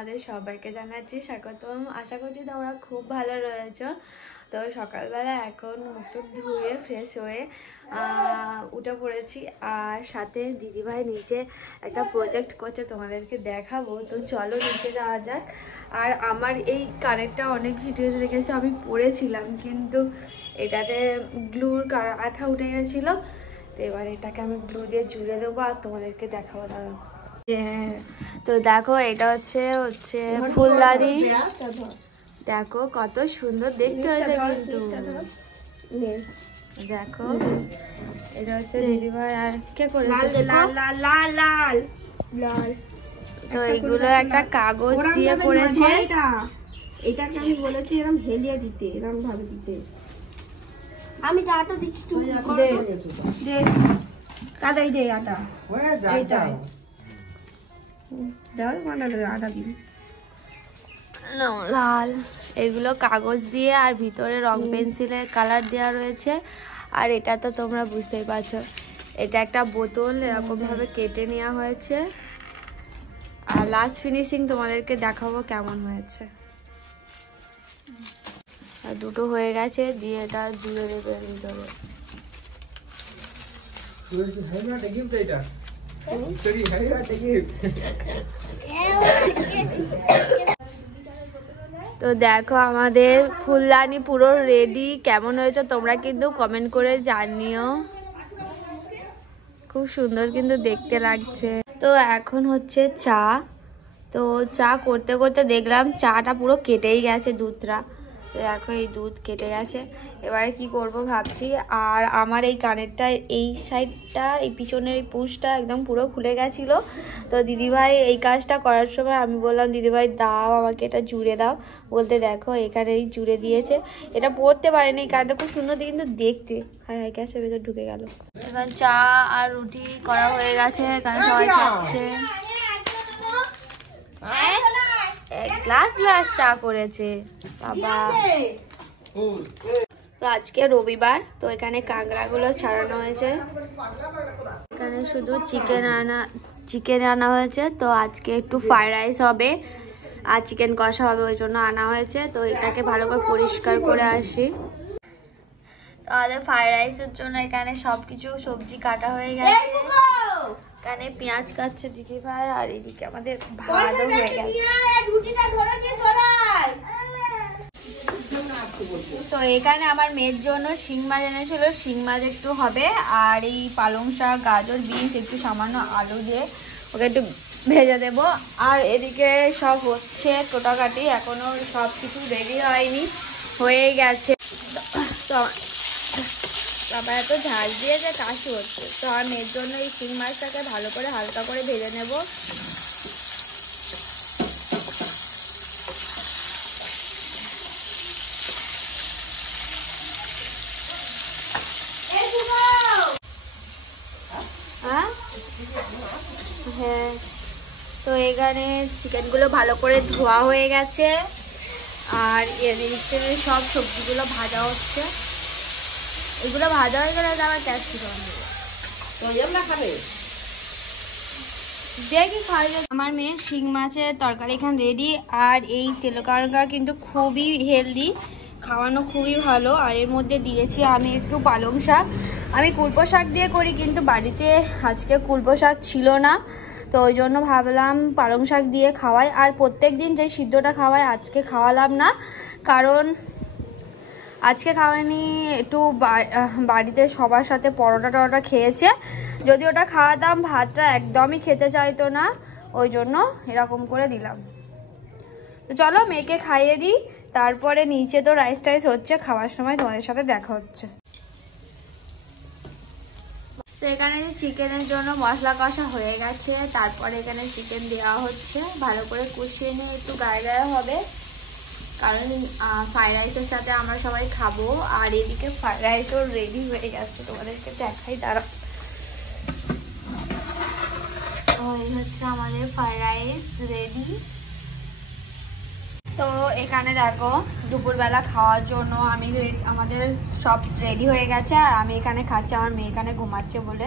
তোমাদের সবাইকে জানাচ্ছি স্বাগতম। আশা করছি তোমরা খুব ভালো রয়েছো। তো সকালবেলা এখন মুখ ধুয়ে ফ্রেশ হয়ে উঠে পড়েছি, আর সাথে দিদিভাই নিচে একটা প্রজেক্ট করছে, তোমাদেরকে দেখাবো। তো চলো নিচে যাওয়া যাক। আর আমার এই কানেরটা অনেক ভিডিওতে দেখেছো আমি পরেছিলাম, কিন্তু এটাতে গ্লুর আঠা উঠে গেছিলো। তো এবার এটাকে আমি গ্লু দিয়ে জুড়ে দেবো আর তোমাদেরকে দেখাবো। দাঁড়াও। তো দেখো এটা হচ্ছে ফুলদানি। দেখো কত সুন্দর দেখতে হয়েছে, কিন্তু দেখো এটা হচ্ছে দিদিভাই আর কে করেছে লাল। তো এইগুলো একটা কাগজ দিয়ে করেছে। এটাকে আমি বলেছি এরকম হেলিয়ে দিতে, এরকম ভাবে দিতে। আমি আটা দিচ্ছি, তুমি দে কাদাই দে আটা এইটাই দাও, বানালে আটা দিবি লাল। এগুলো কাগজ দিয়ে আর ভিতরে রং পেন্সিলের কালার দেওয়া রয়েছে। আর এটা তো তোমরা বুঝতেই পারছো, এটা একটা বোতল এরকম ভাবে কেটে নেওয়া হয়েছে। আর লাস্ট ফিনিশিং তোমাদেরকে দেখাবো কেমন হয়েছে। আর দুটো হয়ে গেছে, দিয়ে এটা জুড়ে দেবে ভিতরে। তো দেখো আমাদের ফুলদানি পুরো রেডি। কেমন হয়েছে তোমরা কিন্তু কমেন্ট করে জানিও। খুব সুন্দর কিন্তু দেখতে লাগছে। তো এখন হচ্ছে চা। তো চা করতে করতে দেখলাম চাটা পুরো কেটেই গেছে, দুধটা। তো দেখো এই দুধ কেটে গেছে। এবারে কি করব ভাবছি। আর আমার এই কানেরটা এই সাইডটা, এই পিছনের এই পুশটা একদম পুরো খুলে গেছিলো। তো দিদিভাই এই কাজটা করার সময় আমি বললাম দিদিভাই দাও আমাকে এটা জুড়ে দাও, বলতে দেখো এখানেই জুড়ে দিয়েছে। এটা পরতে পারেনি, এই কানেরটা খুব সুন্দর কিন্তু দেখতে। হাই হাই গ্যাসের ভেতর ঢুকে গেল। এখন চা আর রুটি করা হয়ে গেছে, কারণ সবাই খাচ্ছে। গ্লাস চা করেছে বাবা। তো আজকে রবিবার, তো এখানে কাঁকড়াগুলো ছাড়ানো হয়েছে। এখানে শুধু চিকেন আনা হয়েছে। তো আজকে একটু ফ্রাইড রাইস হবে আর চিকেন কষা হবে, ওই জন্য আনা হয়েছে। তো এটাকে ভালো করে পরিষ্কার করে আসি। তো আমাদের ফ্রাইড রাইসের জন্য এখানে সবকিছু সবজি কাটা হয়ে গেছে। এখানে পেঁয়াজ কাটছে দিদিভাই, আর এদিকে আমাদের ভাতও হয়ে গেছে। তো এখানে আমার মেয়ের জন্য শিং মাছ এনেছিল, শিং মাছ একটু হবে। আর এই পালং শাক, গাজর, বিনস, একটু সামান্য আলু দিয়ে ওকে একটু ভেজে দেব। আর এদিকে সব হচ্ছে কোটাকাটি, এখনো সব কিছু রেডি হয়নি, হয়ে গেছে। তো বাবা এত ঝাল দিয়ে যে কাশি হচ্ছে। তো আমার মেয়ের জন্য এই শিং মাছটাকে ভালো করে হালকা করে ভেজে নেব। হ্যাঁ, তো এখানে চিকেনগুলো ভালো করে ধোয়া হয়ে গেছে। আর এদিকে সব সবজিগুলো ভাজা হচ্ছে। এগুলো ভাজা হয়ে গেলে আবার ক্যাপসিকাম দেবো। দেখি খাওয়া যায়। আমার মেয়ে শিং মাছের তরকারি এখানে রেডি। আর এই তেলকারকা কিন্তু খুবই হেলদি, খাওয়ানো খুবই ভালো। আর এর মধ্যে দিয়েছি আমি একটু পালং শাক। আমি কুলপো শাক দিয়ে করি, কিন্তু বাড়িতে আজকে কুলপো শাক ছিল না, তো ওই জন্য ভাবলাম পালং শাক দিয়ে খাওয়াই। আর প্রত্যেক দিন যে সিদ্ধটা খাওয়াই আজকে খাওয়ালাম না, কারণ আজকে খাওয়াইনি। একটু বাড়িতে সবার সাথে পরোটা খেয়েছে, যদি ওটা খাওয়াতাম ভাতটা একদমই খেতে চাইতো না, ওই জন্য এরকম করে দিলাম। তো চলো মেয়েকে খাইয়ে দিই, তারপরে নিচে তো রাইস টাইস হচ্ছে, খাওয়ার সময় তোমাদের সাথে দেখা হচ্ছে। তো এখানে চিকেনের জন্য মশলা কষা হয়ে গেছে, তারপরে এখানে চিকেন দেওয়া হচ্ছে। ভালো করে কষিয়ে নিয়ে একটু গায়ে গায়ে হবে, কারণ ফ্রাইড রাইসের সাথে আমরা সবাই খাবো। আর এদিকে ফ্রাইড রাইসও রেডি হয়ে গেছে, তোমাদেরকে দেখাই দাঁড়া। এই হচ্ছে আমাদের ফ্রাইড রাইস রেডি। তো এখানে দেখো দুপুরবেলা খাওয়ার জন্য আমাদের সব রেডি হয়ে গেছে। আর আমি এখানে খাচ্ছি, আমার মেয়ে এখানে ঘুমাচ্ছে বলে।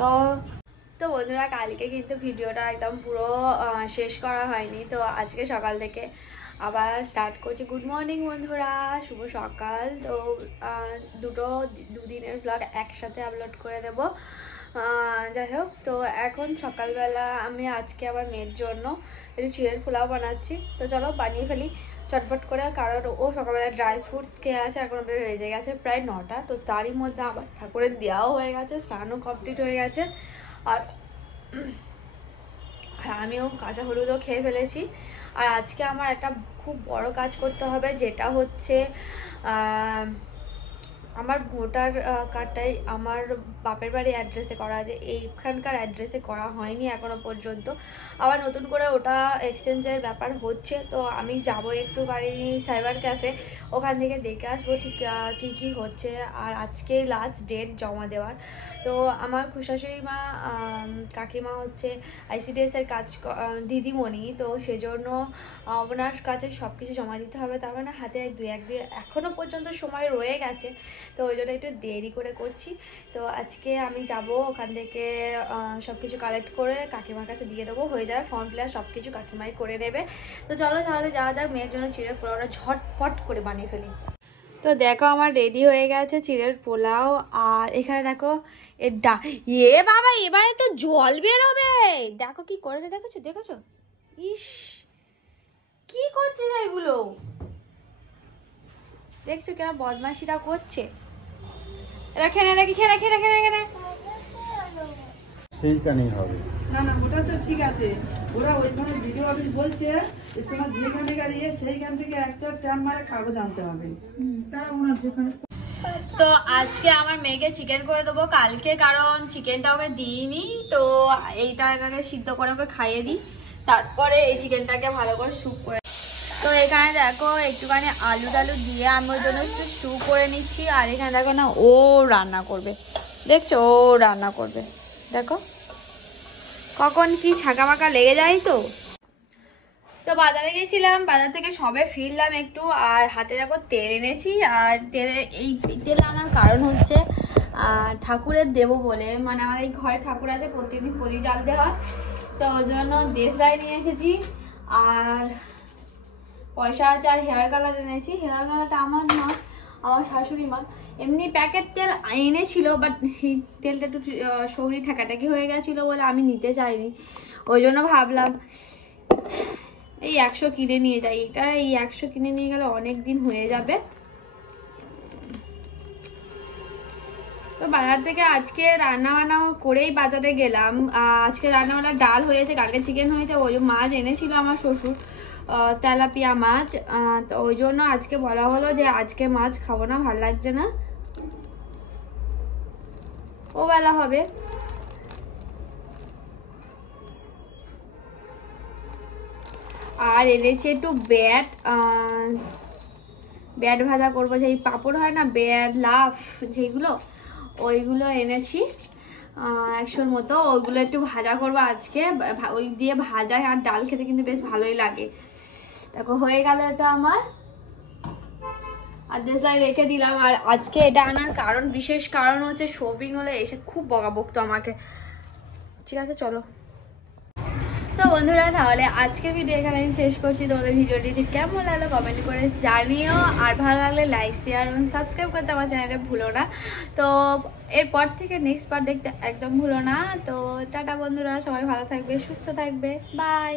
তো তো বন্ধুরা কালকে কিন্তু ভিডিওটা একদম পুরো শেষ করা হয়নি, তো আজকে সকাল থেকে আবার স্টার্ট করছি। গুড মর্নিং বন্ধুরা, শুভ সকাল। তো দুদিনের ব্লগ একসাথে আপলোড করে দেব। যাই হোক, তো এখন সকালবেলা আমি আজকে আমার মেয়ের জন্য একটু চিড়ের পোলাও বানাচ্ছি। তো চলো বানিয়ে ফেলি চটপট করে, কারণ ও সকালবেলা ড্রাই ফ্রুটস খেয়ে আছে, এখন বের হয়ে গেছে প্রায় 9টা। তো তারই মধ্যে আবার ঠাকুরের দেওয়াও হয়ে গেছে, স্নানও কমপ্লিট হয়ে গেছে, আর আমিও কাঁচা হলুদও খেয়ে ফেলেছি। আর আজকে আমার একটা খুব বড় কাজ করতে হবে, যেটা হচ্ছে আমার ভোটার কার্ডটাই আমার বাপের বাড়ি অ্যাড্রেসে করা আছে, এইখানকার অ্যাড্রেসে করা হয়নি এখনো পর্যন্ত। আবার নতুন করে ওটা এক্সচেঞ্জের ব্যাপার হচ্ছে, তো আমি যাব একটুখানি সাইবার ক্যাফে, ওখান থেকে দেখে আসবো ঠিক কী কী হচ্ছে। আর আজকেই লাস্ট ডেট জমা দেওয়ার। তো আমার শাশুড়ি মা কাকিমা হচ্ছে আইসিডিএসের কাজ দিদিমণি, তো সেজন্য ওনার কাছে সব কিছু জমা দিতে হবে। তার মানে হাতে 2-1 দিন এখনও পর্যন্ত সময় রয়ে গেছে, তো ওই জন্য একটু দেরি করে করছি। তো আজকে আমি যাব ওখান থেকে সব কিছু কালেক্ট করে কাকিমার কাছে দিয়ে দেবো, হয়ে যাবে। ফর্ম ফিল আপ সব কিছু কাকিমাই করে নেবে। তো চলো তাহলে যাওয়া যাক, মেয়ের জন্য চিড়ের পোলাওটা ঝটপট করে বানিয়ে ফেলি। তো দেখো আমার রেডি হয়ে গেছে চিড়ের পোলাও। আর এখানে দেখো বাবা এবারে তো জল বেরোবে, দেখো কি করেছে, দেখেছো? ইস, কি করছে না এগুলো, দেখছো কেমন বদমাইশিটা করছে। রাখে না সেইখানেই হবে। না না, ওটা তো ঠিক আছে। ওরা ওইখানে ভিডিও অফিস বলছে যে তোমার যেখান থেকে সেইখান থেকে একটা ট্যাম্প মারে কাগজ আনতে হবে। তারা ওনার যেখানে। তো আজকে আমার মেয়েকে চিকেন করে দেবো কালকে, কারণ চিকেনটা ওকে দিইনি। তো এইটা আগে সিদ্ধ করে ওকে খাইয়ে দিই, তারপরে এই চিকেনটাকে ভালো করে স্যুপ করে। তো এখানে দেখো একটুখানি আলু টালু দিয়ে আমি ওর জন্য একটু স্টু করে নিচ্ছি। আর এখানে দেখো না ও রান্না করবে, দেখছো ও রান্না করবে, দেখো কখন কি ছাঁকামাকা লেগে যায়। তো বাজারে গেছিলাম, বাজার থেকে সবে ফিরলাম একটু। আর হাতে দেখো তেল এনেছি, আর এই তেল আনার কারণ হচ্ছে ঠাকুরের দেবো বলে, মানে আমার এই ঘরে ঠাকুর আছে, প্রতিদিন প্রদীপ জ্বালতে হয়, তো ওই জন্য দেশলাই নিয়ে এসেছি। আর পয়সা আছে, আর হেয়ার কালার এনেছি। হেয়ার কালারটা আমার না, আমার শাশুড়ি মা এমনি প্যাকেট তেল এনেছিল, বাট সেই তেলটা একটু শরীর ঠেকাটাকি হয়ে গেছিলো বলে আমি নিতে চাইনি। ওই জন্য ভাবলাম এই 100 কিনে নিয়ে যাই। এটা এই 100 কিনে নিয়ে গেলে অনেক দিন হয়ে যাবে। তো বাজার থেকে আজকে রান্না বান্না করেই বাজারে গেলাম। আজকে রান্নাবান্না ডাল হয়েছে, কালকে চিকেন হয়েছে, ওই মাছ এনেছিল আমার শ্বশুর, তেলাপিয়া মাছ। তো ওই জন্য আজকে বলা হলো যে আজকে মাছ খাবো না, ভাল লাগছে না, ও বেলা হবে। আর এনেছি একটু ব্যাট ভাজা করবো, যেই পাঁপড় হয় না, ব্যাট লাফ যেগুলো, ওইগুলো এনেছি 100-র মতো। ওইগুলো একটু ভাজা করবো আজকে, ওই দিয়ে ভাজা আর ডাল খেতে কিন্তু বেশ ভালোই লাগে। দেখো হয়ে গেল এটা আমার, আর দেশলাই রেখে দিলাম। আর আজকে এটা আনার কারণ, বিশেষ কারণ হচ্ছে শপিং হলে এসে খুব বকাবকতো আমাকে। ঠিক আছে চলো। তো বন্ধুরা তাহলে আজকের ভিডিও এখানে আমি শেষ করছি। তোমাদের ভিডিওটি ঠিক কেমন লাগলো কমেন্ট করে জানিও, আর ভালো লাগলে লাইক শেয়ার এবং সাবস্ক্রাইব করতে আমার চ্যানেলে ভুলো না। তো এরপর থেকে নেক্সট পার্ট দেখতে একদম ভুলো না। তো টাটা বন্ধুরা, সবাই ভালো থাকবে, সুস্থ থাকবে, বাই।